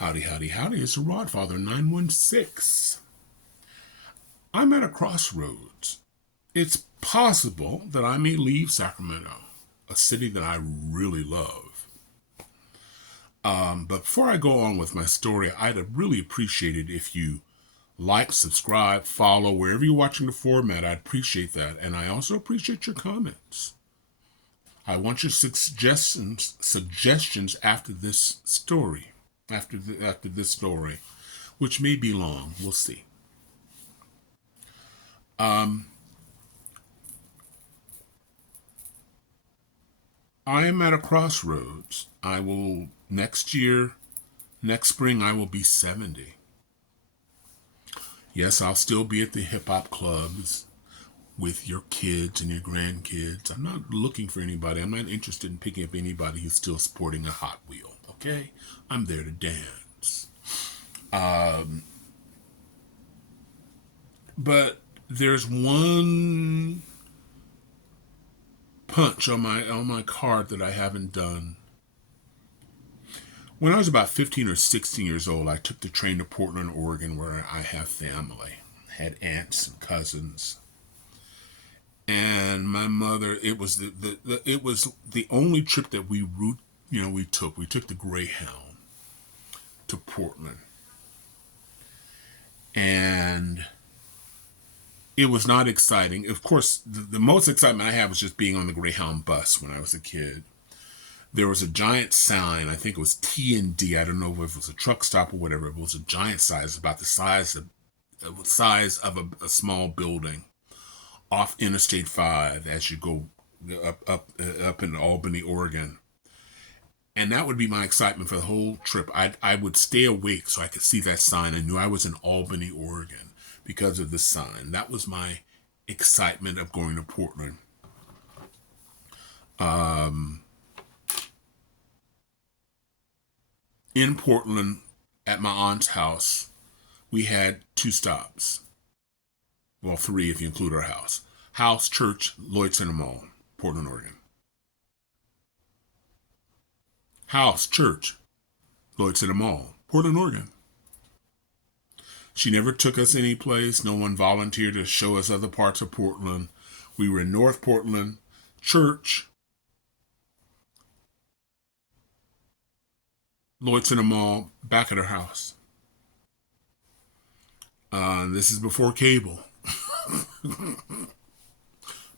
Howdy, howdy, howdy. It's Rodfather916. I'm at a crossroads. It's possible that I may leave Sacramento, a city that I really love. But before I go on with my story, I'd really appreciate it if you like, subscribe, follow, wherever you're watching the format. I'd appreciate that. And I also appreciate your comments. I want your suggestions after this story. After this story, which may be long. We'll see. I am at a crossroads. Next spring, I will be 70. Yes, I'll still be at the hip-hop clubs with your kids and your grandkids. I'm not looking for anybody. I'm not interested in picking up anybody who's still sporting a Hot Wheel, okay? I'm there to dance. But there's one punch on my card that I haven't done. When I was about 15 or 16 years old, I took the train to Portland, Oregon, where I have family. I had aunts and cousins. And my mother, it was the only trip that we took. We took the Greyhound to Portland. And it was not exciting. Of course, the most excitement I had was just being on the Greyhound bus when I was a kid. There was a giant sign, I think it was T&D. I don't know if it was a truck stop or whatever. It was a giant size, about the size of a small building off Interstate 5 as you go up in Albany, Oregon. And that would be my excitement for the whole trip. I would stay awake so I could see that sign. I knew I was in Albany, Oregon because of the sign. That was my excitement of going to Portland. In Portland, at my aunt's house, we had 2 stops. Well, 3 if you include our house. House, church, Lloyd Center Mall, Portland, Oregon. House, church, Lloyd Center Mall, Portland, Oregon. She never took us any place. No one volunteered to show us other parts of Portland. We were in North Portland, church, Lloyd Center Mall, back at her house. This is before cable.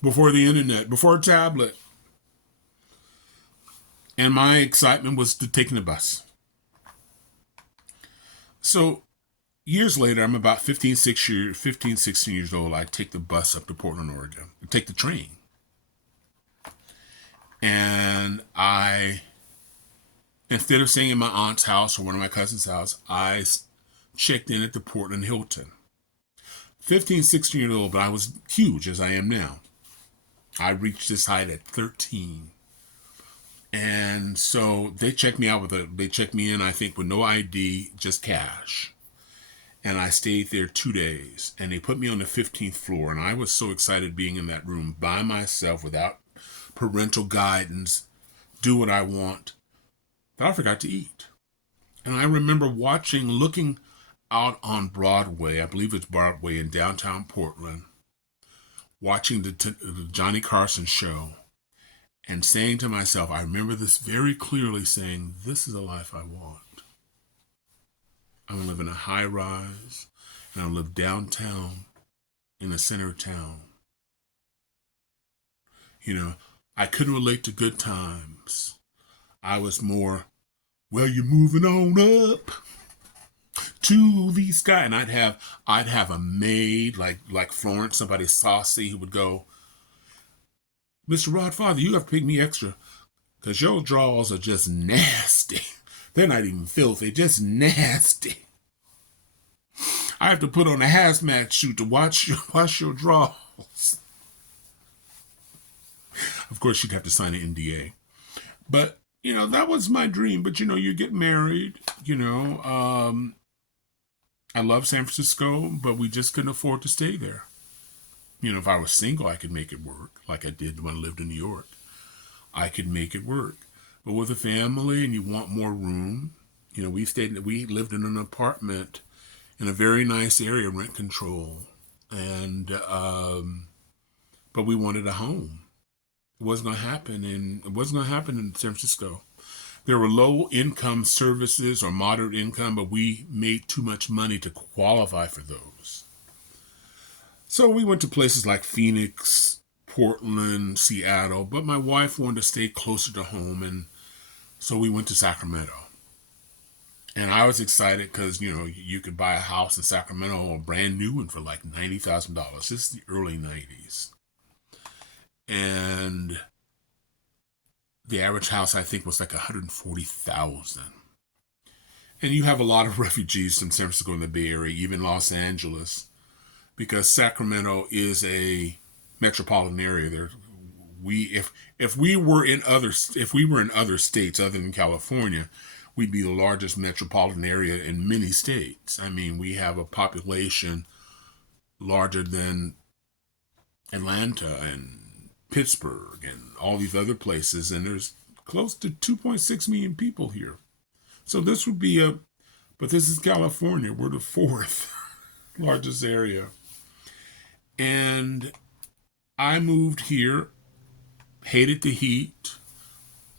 Before the internet, before a tablet. And my excitement was to taking the bus. So years later, I'm about 15, 16 years old. I take the bus up to Portland, Oregon. I take the train. And instead of staying in my aunt's house or one of my cousin's house, I checked in at the Portland Hilton. 15, 16 years old, but I was huge as I am now. I reached this height at 13. And so they checked me they checked me in, I think, with no ID, just cash. And I stayed there 2 days. And they put me on the 15th floor. And I was so excited being in that room by myself without parental guidance, do what I want, that I forgot to eat. And I remember looking out on Broadway, I believe it's Broadway in downtown Portland, watching the Johnny Carson show and saying to myself, I remember this very clearly, saying, this is the life I want. I'm going to live in a high rise, and I'll live downtown in the center of town. You know, I couldn't relate to good times. I was more, well, you're moving on up to the sky. And I'd have a maid like Florence, somebody saucy, who would go, Mr. Rodfather, you have to pick me extra because your drawers are just nasty. They're not even filthy, just nasty. I have to put on a hazmat suit to wash your drawers. Of course, she'd have to sign an NDA. But, that was my dream. But, you get married, I love San Francisco, but we just couldn't afford to stay there. If I was single, I could make it work like I did when I lived in New York. I could make it work. But with a family and you want more room, We lived in an apartment in a very nice area, rent control, and but we wanted a home. It wasn't going to happen in San Francisco. There were low income services or moderate income, but we made too much money to qualify for those. So we went to places like Phoenix, Portland, Seattle, but my wife wanted to stay closer to home, and so we went to Sacramento. And I was excited because, you could buy a house in Sacramento, a brand new one, for like $90,000. This is the early 90s. And the average house, I think, was like $140,000. And you have a lot of refugees from San Francisco and the Bay Area, even Los Angeles, because Sacramento is a metropolitan area. If we were in other states other than California, we'd be the largest metropolitan area in many states. I mean, we have a population larger than Atlanta and Pittsburgh and all these other places, and there's close to 2.6 million people here. So this would be but this is California. We're the fourth largest area. And I moved here, hated the heat,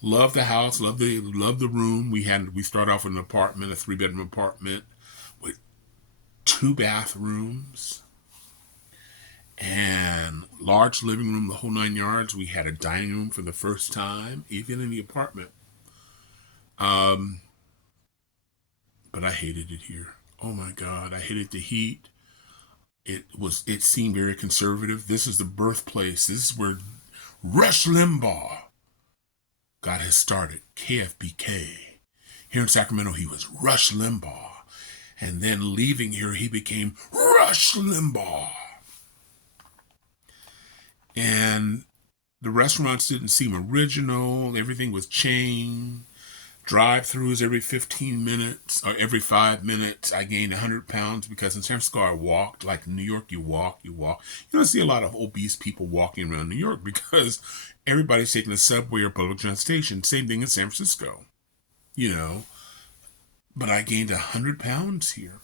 loved the house, loved the room. We started off with an apartment, a 3-bedroom apartment with 2 bathrooms and large living room, the whole 9 yards. We had a dining room for the first time, even in the apartment. But I hated it here. Oh my God, I hated the heat. It seemed very conservative. This is the birthplace. This is where Rush Limbaugh got his start at KFBK. Here in Sacramento, he was Rush Limbaugh. And then leaving here, he became Rush Limbaugh. And the restaurants didn't seem original. Everything was chain. Drive-throughs every 15 minutes or every 5 minutes. I gained 100 pounds because in San Francisco I walked. Like in New York, you walk. You don't see a lot of obese people walking around New York because everybody's taking the subway or public transportation. Same thing in San Francisco, But I gained 100 pounds here.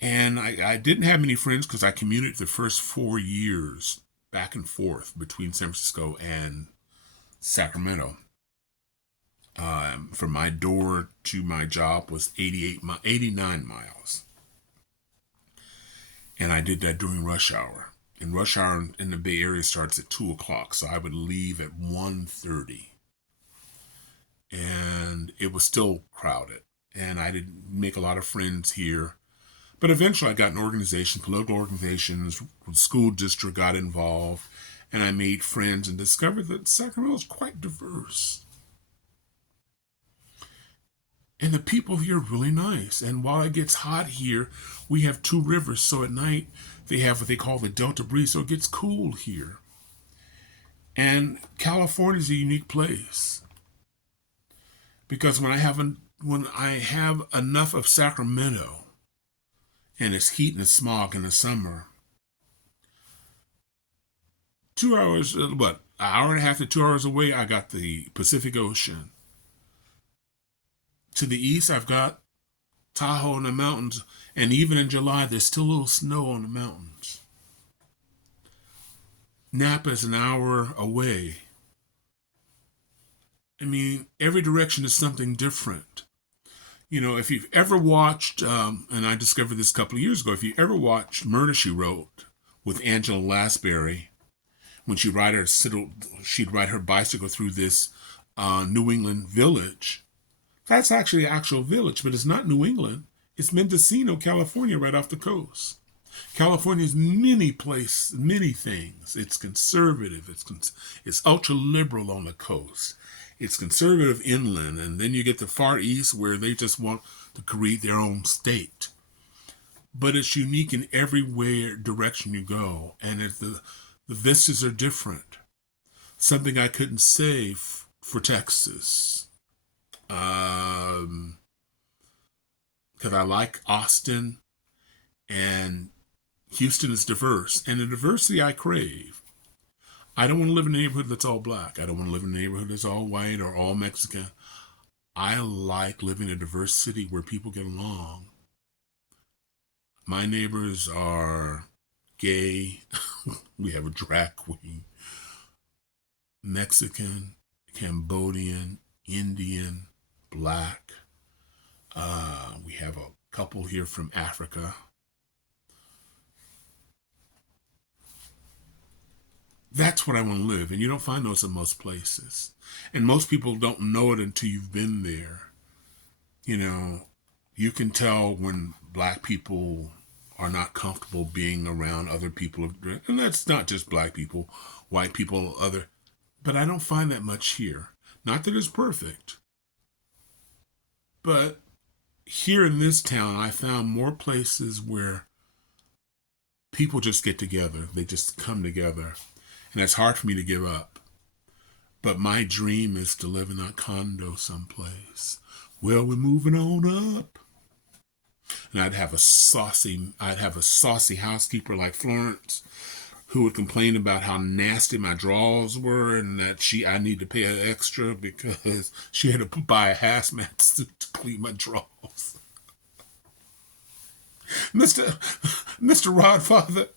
And I didn't have many friends because I commuted the first 4 years back and forth between San Francisco and Sacramento. From my door to my job was 89 miles. And I did that during rush hour. And rush hour in the Bay Area starts at 2 o'clock. So I would leave at 1:30. And it was still crowded. And I didn't make a lot of friends here. But eventually I got an organization, political organizations, the school district got involved. And I made friends and discovered that Sacramento is quite diverse. And the people here are really nice. And while it gets hot here, we have 2 rivers. So at night, they have what they call the Delta breeze. So it gets cool here. And California is a unique place. Because when I have enough of Sacramento and its heat and its smog in the summer, 2 hours, an hour and a half to 2 hours away, I got the Pacific Ocean. To the east, I've got Tahoe in the mountains, and even in July, there's still a little snow on the mountains. Napa is an hour away. I mean, every direction is something different. If you've ever watched, and I discovered this a couple of years ago, if you ever watched Murder, She Wrote with Angela Lansbury, when she'd ride her bicycle through this New England village. That's actually an actual village, but it's not New England. It's Mendocino, California, right off the coast. California is many things. It's conservative. It's ultra liberal on the coast. It's conservative inland, and then you get the far east where they just want to create their own state. But it's unique in every direction you go, and the vistas are different. Something I couldn't say for Texas. Because I like Austin, and Houston is diverse, and the diversity I crave. I don't want to live in a neighborhood that's all black. I don't want to live in a neighborhood that's all white or all Mexican. I like living in a diverse city where people get along. My neighbors are gay. We have a drag queen, Mexican, Cambodian, Indian, black. We have a couple here from Africa. That's what I want to live. And you don't find those in most places. And most people don't know it until you've been there. You know, you can tell when black people are not comfortable being around other people. And that's not just black people, white people, other. But I don't find that much here. Not that it's perfect. But here in this town, I found more places where people just get together. They just come together. And it's hard for me to give up. But my dream is to live in a condo someplace. Well, we're moving on up. And I'd have a saucy housekeeper like Florence who would complain about how nasty my drawers were and that I need to pay her extra because she had to buy a hazmat suit to clean my drawers. Mr. Rodfather,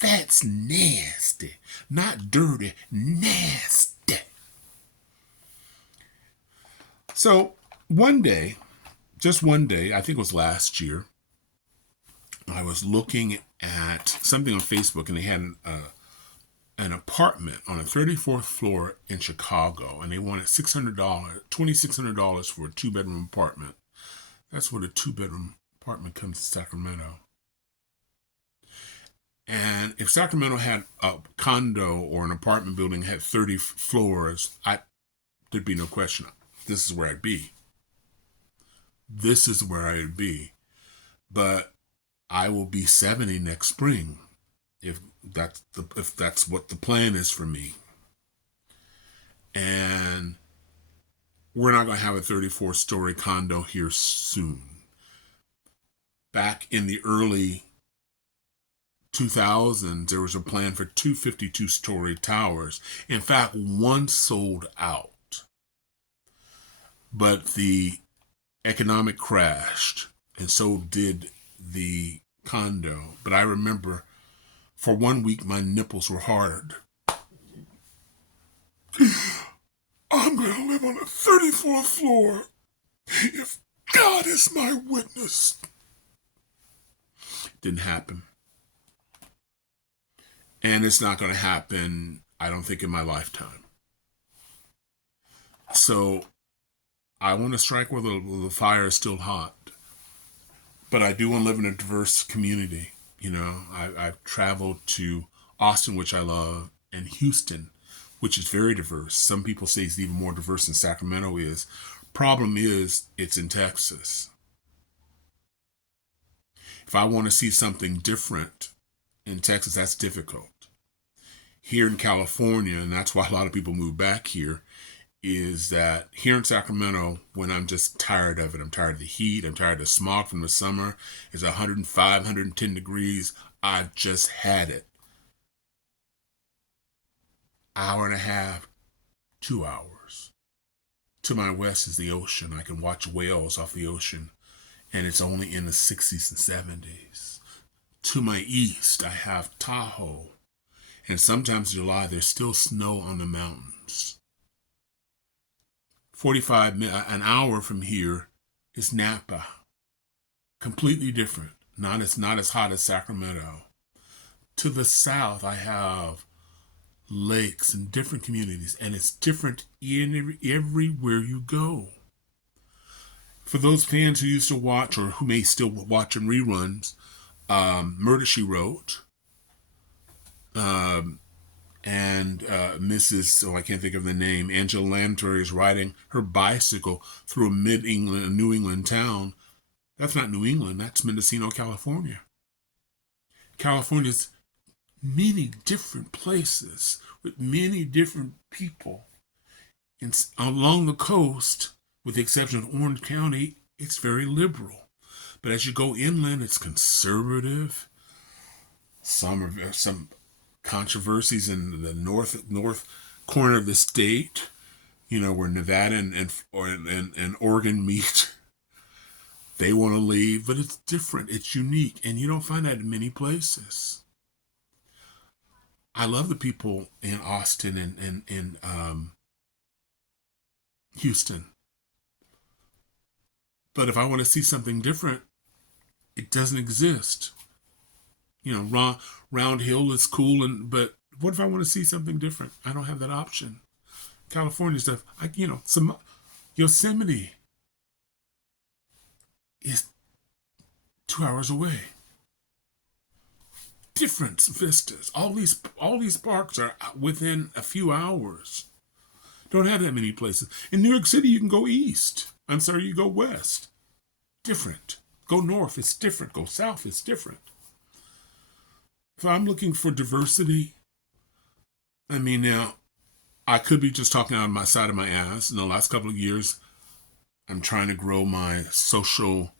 that's nasty. Not dirty, nasty. So one day, just one day, I think it was last year, I was looking at something on Facebook and they had an apartment on a 34th floor in Chicago and they wanted $2,600 for a 2-bedroom apartment. That's what a 2-bedroom apartment comes to Sacramento. And if Sacramento had a condo or an apartment building had 30 floors, there'd be no question. This is where I'd be. This is where I'd be. But I will be 70 next spring, if that's what the plan is for me. And we're not going to have a 34-story condo here soon. Back in the early 2000s, there was a plan for 2 52-story towers. In fact, one sold out. But the economic crashed, and so did the condo. But I remember for 1 week, my nipples were hard. I'm going to live on the 34th floor if God is my witness. Didn't happen. And it's not going to happen, I don't think, in my lifetime. So I want to strike where the fire is still hot. But I do want to live in a diverse community. You know, I've traveled to Austin, which I love, and Houston, which is very diverse. Some people say it's even more diverse than Sacramento is. Problem is, it's in Texas. If I want to see something different in Texas, that's difficult. Here in California, and that's why a lot of people move back here, is that here in Sacramento, when I'm just tired of it, I'm tired of the heat, I'm tired of the smog from the summer, it's 105, 110 degrees, I've just had it. Hour and a half, 2 hours. To my west is the ocean. I can watch whales off the ocean, and it's only in the 60s and 70s. To my east, I have Tahoe, and sometimes in July, there's still snow on the mountains. An hour from here is Napa. Completely different. Not as hot as Sacramento. To the south, I have lakes and different communities, and it's different everywhere you go. For those fans who used to watch, or who may still watch in reruns, Murder, She Wrote, and Mrs., I can't think of the name, Angela Lansbury is riding her bicycle through a New England town. That's not New England, that's Mendocino, California. California's many different places with many different people. And along the coast, with the exception of Orange County, it's very liberal. But as you go inland, it's conservative. Some controversies in the north corner of the state. where Nevada and Oregon meet. They want to leave, but it's different. It's unique, and you don't find that in many places. I love the people in Austin and Houston. But if I want to see something different, it doesn't exist. Round Hill is cool, but what if I want to see something different? I don't have that option. California stuff, some Yosemite is 2 hours away. Different vistas. All these parks are within a few hours. Don't have that many places. In New York City, you can go east. You go west. Different. Go north, it's different. Go south, it's different. If I'm looking for diversity, now, I could be just talking out of my side of my ass. In the last couple of years, I'm trying to grow my social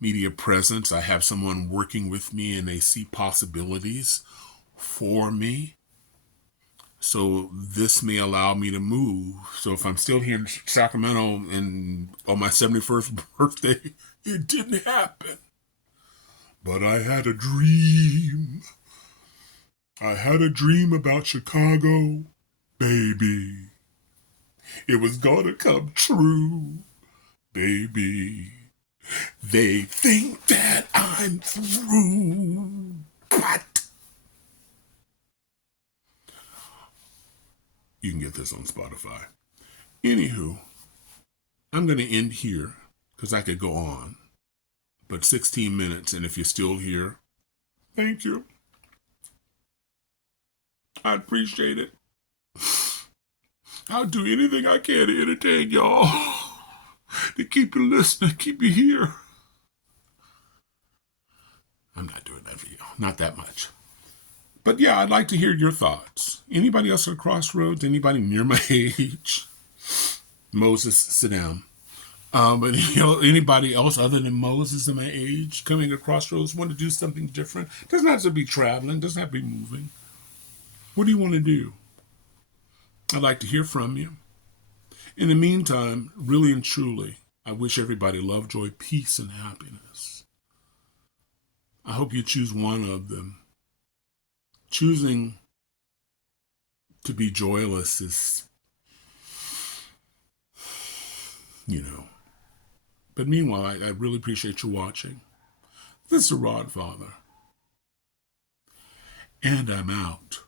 media presence. I have someone working with me and they see possibilities for me. So this may allow me to move. So if I'm still here in Sacramento and on my 71st birthday, it didn't happen. But I had a dream. I had a dream about Chicago, baby. It was gonna come true, baby. They think that I'm through, but you can get this on Spotify. Anywho, I'm going to end here because I could go on, but 16 minutes, and if you're still here, thank you. I appreciate it. I'll do anything I can to entertain y'all, to keep you listening, keep you here. I'm not doing that for you. Not that much. But yeah, I'd like to hear your thoughts. Anybody else at Crossroads? Anybody near my age? Moses, sit down. But anybody else other than Moses in my age coming to Crossroads want to do something different? Doesn't have to be traveling. Doesn't have to be moving. What do you want to do? I'd like to hear from you. In the meantime, really and truly, I wish everybody love, joy, peace, and happiness. I hope you choose one of them. Choosing to be joyless is, But meanwhile, I really appreciate you watching. This is Rodfather. And I'm out.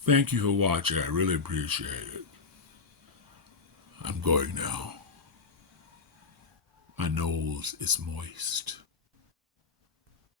Thank you for watching. I really appreciate it. I'm going now. My nose is moist.